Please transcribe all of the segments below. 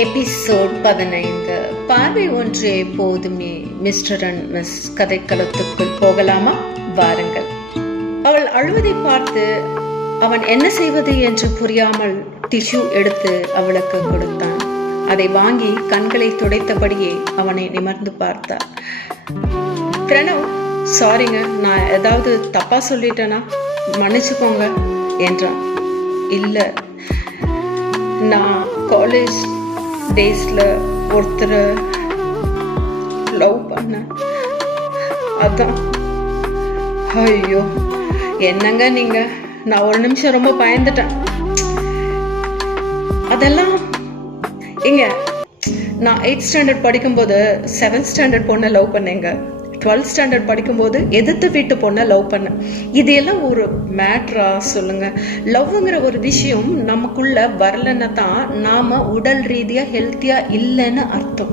Episode பதினைந்து. பார்வை ஒன்றே போதுமே மிஸ்டர் அண்ட் மிஸ் கதைக்களத்துக்குள் போகலாமா? வாருங்கள். அவள் அழுவதை பார்த்து அவன் என்ன செய்வது என்று புரியாமல் டிஷ்யூ எடுத்து அவளுக்கு கொடுத்தான். அதை வாங்கி கண்களை துடைத்தபடியே அவனை நிமர்ந்து பார்த்தார் பிரணவ் சாரிங்க நான் ஏதாவது தப்பா சொல்லிட்டேனா? மன்னிச்சுக்கோங்க என்றான். இல்லை நான் காலேஜ் டேஸில் ஒருத்தரை லவ் பண்ணேன் அதான். ஐயோ. என்னங்க நீங்கள் நான் ஒரு நிமிஷம் ரொம்ப பயந்துட்டேன். அதெல்லாம் இங்க நான் எயிட் ஸ்டாண்டர்ட் படிக்கும்போது செவன்த் ஸ்டாண்டர்ட் பொண்ணை லவ் பண்ணேங்க. டுவெல்த் ஸ்டாண்டர்ட் படிக்கும்போது எதிர்த்து வீட்டு பொண்ணை லவ் பண்ணேன் இது எல்லாம் ஒரு மேட்ரா சொல்லுங்க. லவ்ங்கிற ஒரு விஷயம் நமக்குள்ள வரலன்னா தான் நாம உடல் ரீதியா ஹெல்த்தியா இல்லைன்னு அர்த்தம்.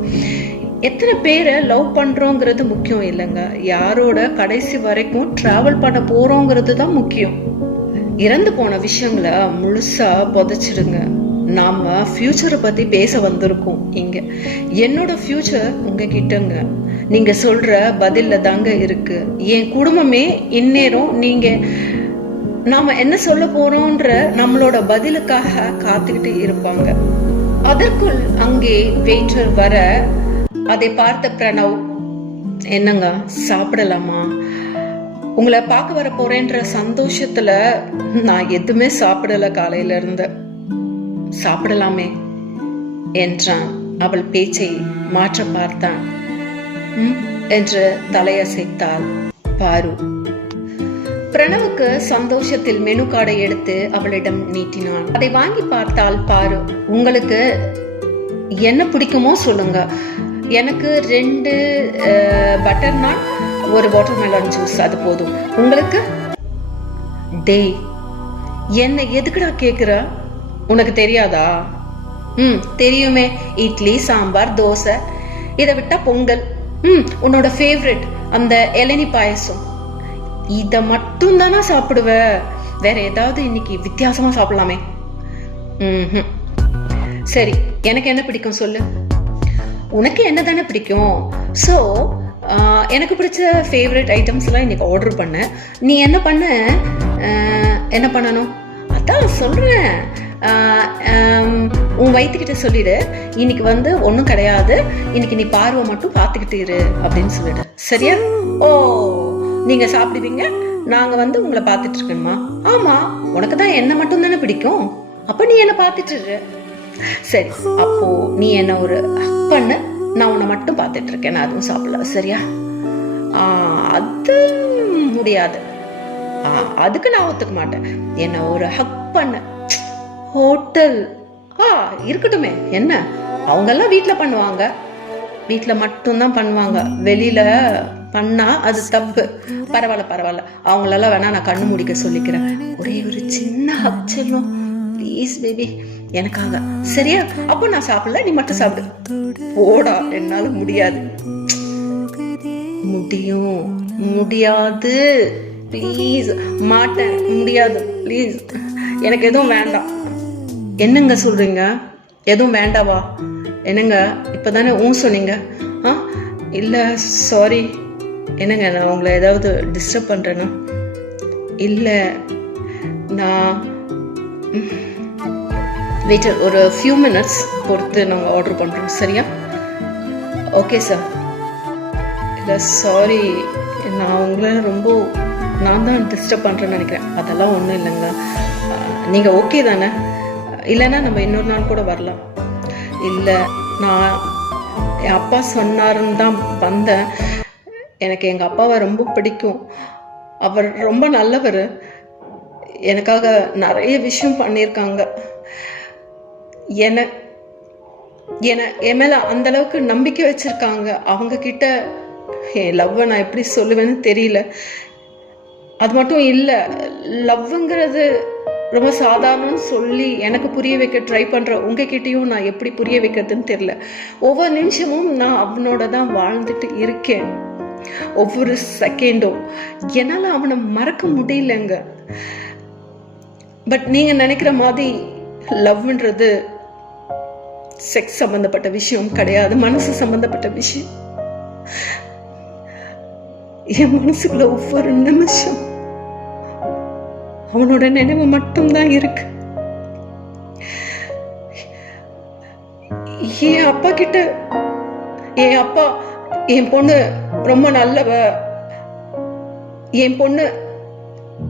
எத்தனை பேரை லவ் பண்றோங்கிறது முக்கியம் இல்லைங்க. யாரோட கடைசி வரைக்கும் டிராவல் பண்ண போறோங்கிறது தான் முக்கியம். இறந்து போன விஷயங்களை முழுசா புதைச்சிடுங்க. நாம் ஃப்யூச்சரை பற்றி பேச வந்திருக்கோம் இங்கே. என்னோட ஃப்யூச்சர் உங்கள் கிட்டங்க நீங்கள் சொல்கிற பதிலில் தாங்க இருக்குது என் குடும்பமே இந்நேரம் நீங்கள் நாம் என்ன சொல்ல போகிறோன்ற நம்மளோட பதிலுக்காக காத்துக்கிட்டு இருப்பாங்க. அதற்குள் அங்கே வெயிட்டர் வர அதை பார்த்த பிரணவ் என்னங்க சாப்பிடலாமா? உங்களை பார்க்க வர போறேன்ற சந்தோஷத்துல நான் எதுவுமே சாப்பிடல காலையில இருந்து. சாப்பிடலாமே என்றான். அவள் பேச்சை மாற்ற பார்த்தான். "ம்" என்று தலையசைத்தாள் பாரு. பிரணவுக்கு சந்தோஷத்தில் மெனு கார்டை எடுத்து அவளிடம் நீட்டினான் அதை வாங்கி பார்த்தால் பாரு. உங்களுக்கு என்ன பிடிக்குமோ சொல்லுங்க. எனக்கு ரெண்டு பட்டர் நான் ஒரு வாட்டர் மெலன் ஜூஸ் அது போதும். உங்களுக்கு? டேய் என்ன எதுக்குடா கேட்குறா உனக்கு தெரியாதா? ம் தெரியுமே. இட்லி சாம்பார் தோசை. இதை விட்டா பொங்கல். ம் உன்னோட ஃபேவரட் அந்த இளநி பாயசம். இதை மட்டும் தானே சாப்பிடுவ? வேற ஏதாவது இன்னைக்கு வித்தியாசமா சாப்பிடலாமே. ம் சரி எனக்கு என்ன பிடிக்கும் சொல்லு. உனக்கு என்ன தானே பிடிக்கும் ஸோ எனக்கு பிடிச்ச ஃபேவரட் ஐட்டம்ஸ்லாம் இன்னைக்கு ஆர்டர் பண்ண. நீ என்ன பண்ண? என்ன பண்ணணும்? அதான் சொல்கிறேன் உன் வயிற்றுக்கிட்ட சொல்லிடு. இன்னைக்கு வந்து ஒன்றும் கிடையாது. இன்னைக்கு நீ பார்வை மட்டும் பார்த்துக்கிட்டு இரு அப்படின்னு சொல்லிடு. சரியா? ஓ நீங்க சாப்பிடுவீங்க. நாங்க வந்து உங்களை பார்த்துட்டு இருக்கணுமா? ஆமா உனக்கு தான் என்ன மட்டும் தானே பிடிக்கும். அப்போ நீ என்ன பார்த்துட்டு இரு. சரி அப்போ நீ என்ன ஒரு பண்ணு. நான் உன்னை மட்டும் பார்த்துட்டு இருக்கேன். நான் அதுவும் சாப்பிடல. சரியா? அது முடியாது. அதுக்கு நான் ஒத்துக்க மாட்டேன். என்ன ஒரு ஹக் பண்ண. ஹோட்டல். ஆ இருக்கட்டுமே. என்ன? அவங்கெல்லாம் வீட்டில் பண்ணுவாங்க. வீட்டில் மட்டும்தான் பண்ணுவாங்க. வெளியில் பண்ணால் அது தப்பு. பரவாயில்ல பரவாயில்ல. அவங்களெல்லாம் வேணா நான் கண்ணு முடிக்க சொல்லிக்கிறேன். ஒரே ஒரு சின்ன ஹக் செல்லும் ப்ளீஸ் பேபி எனக்காக. சரியா? அப்போ நான் சாப்பிடல. நீ மட்டும் சாப்பிடு. போடா. என்னால முடியாது. முடியும். முடியாது. ப்ளீஸ் மாட்டேன். முடியாது. ப்ளீஸ் எனக்கு எதுவும் வேண்டாம். என்னங்க சொல்றீங்க? எதுவும் வேண்டாவா? என்னங்க? இப்பதானே ஊ சொன்னீங்க. ஆ? இல்லை சாரி என்னங்க நான் உங்களை ஏதாவது டிஸ்டர்ப் பண்ணுறேன்னா இல்லை நான் வெயிட்டர் ஒரு ஃபியூ மினிட்ஸ் பொறுத்து நாங்கள் ஆர்டர் பண்ணுறோம் சரியா? ஓகே சார் இல்லை சாரி நான் உங்களை ரொம்ப நான் தான் டிஸ்டர்ப் பண்ணுறேன்னு நினைக்கிறேன். அதெல்லாம் ஒன்றும் இல்லைங்க நீங்கள் ஓகே தானே? இல்லைன்னா நம்ம இன்னொரு நாள் கூட வரலாம். இல்லை நான் என் அப்பா சொன்னாருன்னு தான் வந்தேன். எனக்கு எங்கள் அப்பாவை ரொம்ப பிடிக்கும். அவர் ரொம்ப நல்லவர். எனக்காக நிறைய விஷயம் பண்ணியிருக்காங்க. என என என் மேல அந்த அளவுக்கு நம்பிக்கை வச்சிருக்காங்க. அவங்க கிட்ட என் லவ்வை நான் எப்படி சொல்லுவேன்னு தெரியல. அது மட்டும் இல்லை லவ்ங்கிறது ரொம்ப சாதாரணம்னு சொல்லி எனக்கு புரிய வைக்க ட்ரை பண்ணுற உங்ககிட்டயும் நான் எப்படி புரிய வைக்கிறதுன்னு தெரில ஒவ்வொரு நிமிஷமும் நான் அவனோட தான் வாழ்ந்துட்டு இருக்கேன். ஒவ்வொரு செகண்டும் என்னால் அவனை மறக்க முடியலங்க. பட் நீங்கள் நினைக்கிற மாதிரி லவ்ன்றது செக்ஸ் சம்மந்தப்பட்ட விஷயம் கிடையாது. மனசு சம்மந்தப்பட்ட விஷயம். என் மனசுக்குள்ள ஒவ்வொரு நிமிஷம் அவனோட நினைவு மட்டும்தான் இருக்கு. என் அப்பா கிட்ட என் அப்பா என் பொண்ணு ரொம்ப நல்லவ. என் பொண்ணு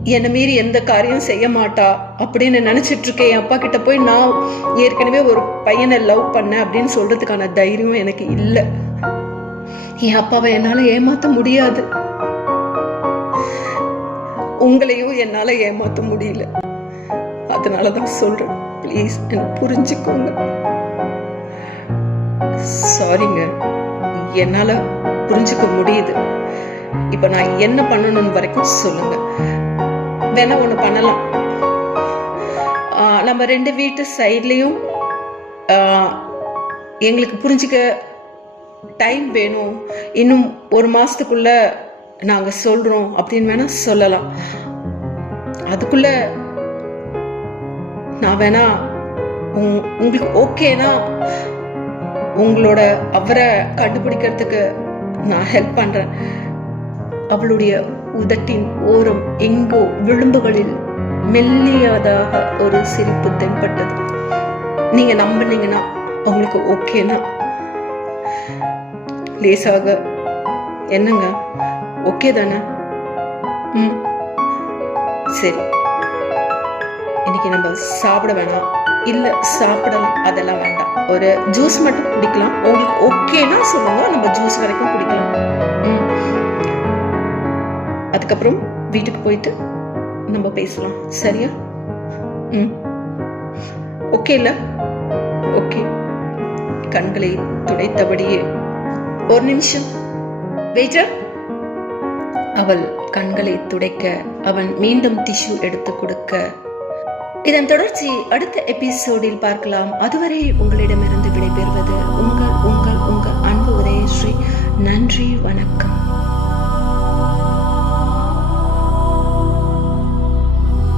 என்னை மீறி எந்த காரியம் செய்ய மாட்டா அப்படின்னு நினைச்சிட்டு இருக்கேன். என் அப்பா கிட்ட போய் நான் ஏற்கனவே ஒரு பையனை லவ் பண்ணேன் அப்படின்னு சொல்றதுக்கான தைரியம் எனக்கு இல்லை. என் அப்பாவை என்னால ஏமாத்த முடியாது. உங்களையும் என்னால ஏமாத்த முடியல. அதனாலதான் சொல்றேன். ப்ளீஸ் என்ன புரிஞ்சுக்கோங்க. சாரிங்க என்னால புரிஞ்சுக்க முடியுது. இப்ப நான் என்ன பண்ணணும்னு வரைக்கும் சொல்லுங்க. வேணா ஒண்ணு பண்ணலாம். நம்ம ரெண்டு வீட்டு சைட்லயும் எங்களுக்கு புரிஞ்சுக்க டைம் வேணும். இன்னும் ஒரு மாசத்துக்குள்ள நாங்கள் சொல்கிறோம் அப்படின்னு வேணால் சொல்லலாம். அதுக்குள்ள நான் வேணா உங்- உங்களுக்கு ஓகேனா உங்களோட அவரை கண்டுபிடிக்கிறதுக்கு நான் ஹெல்ப் பண்றேன். அவளுடைய உதட்டின் ஓரம் எங்கோ விளிம்புகளில் மெல்லியதாக ஒரு சிரிப்பு தென்பட்டது. நீங்க நம்பினீங்கன்னா உங்களுக்கு ஓகேனா? லேசாக என்னங்க? ஓகே தானே? ம். சரி. இன்னைக்கு நம்ம சாப்பிட வேணாம். இல்ல சாப்பிடலாம். அதெல்லாம் வேண்டாம். ஒரு ஜூஸ் மட்டும் குடிக்கலாம். உங்களுக்கு ஓகேனா சொல்லுங்க. நம்ம ஜூஸ் வரைக்கும் குடிக்கலாம். அதுக்கப்புறம் வீட்டுக்கு போயிட்டு நம்ம பேசலாம். சரியா? ம். ஓகே இல்ல? ஓகே. கண்களை துடைத்தபடியே. ஒரு நிமிஷம். வெயிட்டர் அவள் கண்களை துடைக்க அவன் மீண்டும் டிஷ்யூ எடுத்து கொடுக்க. இதன் தொடர்ச்சி அடுத்த எபிசோடில் பார்க்கலாம். அதுவரை உங்களிடமிருந்து விடைபெறுவது உங்கள் உங்கள் உங்கள் அன்பு உதயஸ்ரீ. நன்றி வணக்கம்.